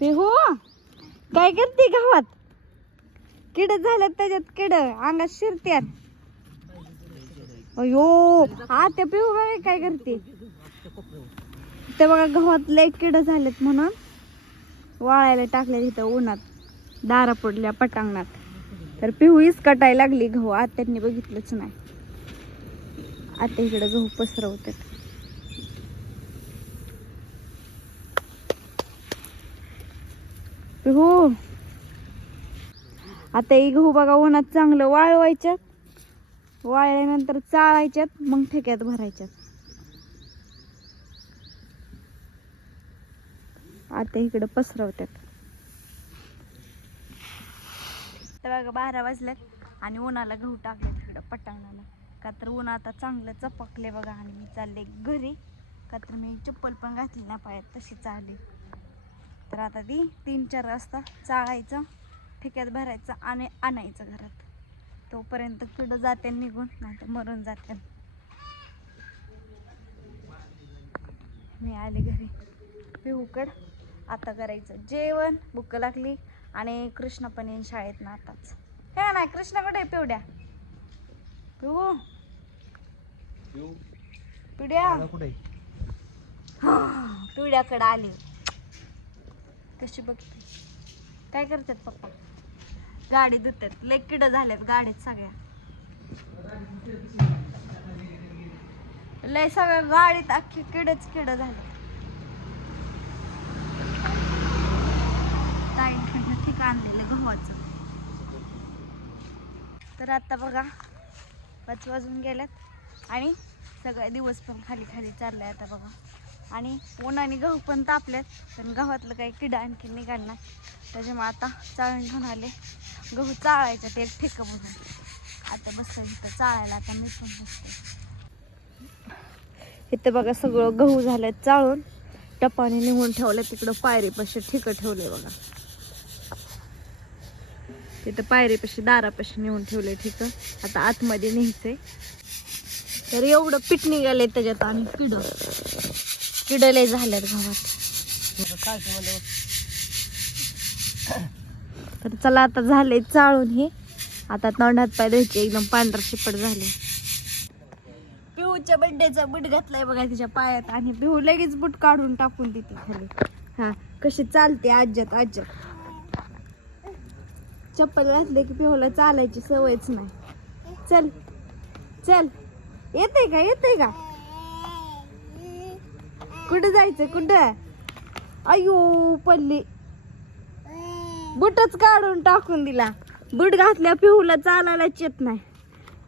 पिहू हो. काय करते गावात? किड झालं त्याच्यात किड. अंगात शिरत्यात. अयो हा ते पिहू बघा काय करते? ते बघा गव्हात लय किड झालेत म्हणून वाळायला टाकले तिथं उन्हात. दारा पडल्या पटांगणात. तर पिहू कटायला लागली गहू हो. आत्यांनी बघितलंच नाही. आता इकडे गहू पसरवतात. हो. आता ही गहू बघा उन्हात चांगलं वाळवायच्यात. वाळल्यानंतर चाळायच्यात मग ठेक्यात भरायच्यात. आता इकडं पसरवतात बघा बारा वाजल्यात आणि उन्हाला गहू टाकले इकडं पटांगणाला. का तर ऊन आता चांगलं चपकले बघा आणि मी चालले घरी. का तर मी चप्पल पण घातली ना पायात तशी चालली. तर आता ती तीन चार वाजता चाळायचं ठेक्यात भरायचं आणि आणायचं घरात. तोपर्यंत किडं जाते निघून नाही तर मरून जाते. मी आले घरी. पिहूकड आता करायचं जेवण भूक लागली आणि कृष्ण पण येईन शाळेत ना आताच. काय नाही कृष्णाकडे आहे पिवड्या? पिहू पिवड्या? कुठे पिवड्याकडे आली. कशी बघते? काय करतात पप्पा? गाडी धुतात. लय किड झाल्यात गाडीत सगळ्या. लय सगळ्या गाडीत अख्खी किडच किड झाले. ताईंकडनं ठीक आणलेलं गव्हाचं. तर आता बघा पाच वाजून गेल्यात आणि सगळे दिवस पण खाली खाली चाललाय आता बघा. आणि उन्हाने गहू पण तापल्यात पण गव्हातलं काही किडा आणखी निघाला मग आता चाळून घेऊन आले. गहू चाळायचं ते एक ठिका म्हणून. आता बसता इथं चाळायला आता मी पण बसते. इथं बघा सगळं गहू झालं चाळून. टपाने निघून ठेवलं तिकडं पायरीपाशी ठिकं ठेवले बघा. तिथं पायरीपाशी दारापाशी नेऊन ठेवले ठिकं. आता आतमध्ये न्यायचंय. तर एवढं पीठ निघालंय त्याच्यात आणि किड. किडले झाल्यात गावात. तर चला आता झाले चाळून हे. आता तोंडात पाय द्यायचे एकदम पांढरा शिपट झाले. पिहूच्या बड्डेचा बूट घातलाय बघा तिच्या पायात आणि पिहू लगेच बूट काढून टाकून देते खाली. हा कशी चालते आज्यात आज्यात चप्पल घातले की पिहूला चालायची सवयच नाही. चल चल. येते का येते का? कुठं जायचं कुठं? अयो पडली बुटच काढून टाकून दिला. बूट घातल्या पिहूला चालायलाच येत नाही.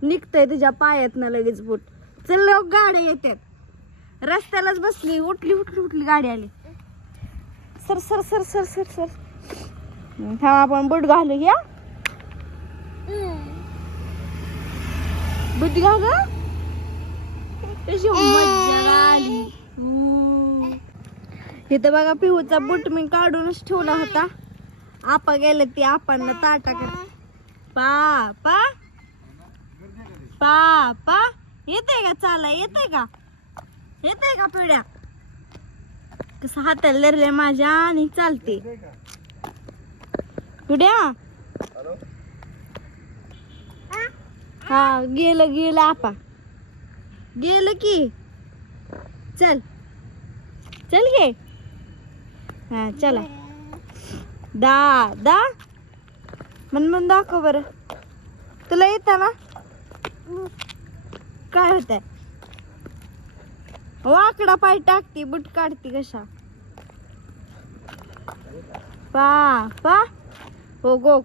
निघतंय तुझ्या पायात ना लगेच बूट. चल लोक गाड्या येतात रस्त्यालाच बसली उठली उठली उठली गाडी आली. Sir sir sir sir sir sir. हा आपण बूट घालू घ्या बूट घालू तशी मज्जा आली. ऊ. इथं बघा पिहूचा बूट मी काढूनच ठेवला होता. आपा गेले ते आपण ताटाकडे पापा. पापा. येते का चाला? येते का? येते का पिढ्या? कसं हाताला धरले माझ्या आणि चालते पिढ्या? हा गेलं गेलं आपा. गेलं की. चल. चल गे. हा चला. दा दा? मन मन दाखव बर. तुला येतं ना? काय होत वाकडा पाय टाकते बुट काढते कशा. पा पा. हो गो.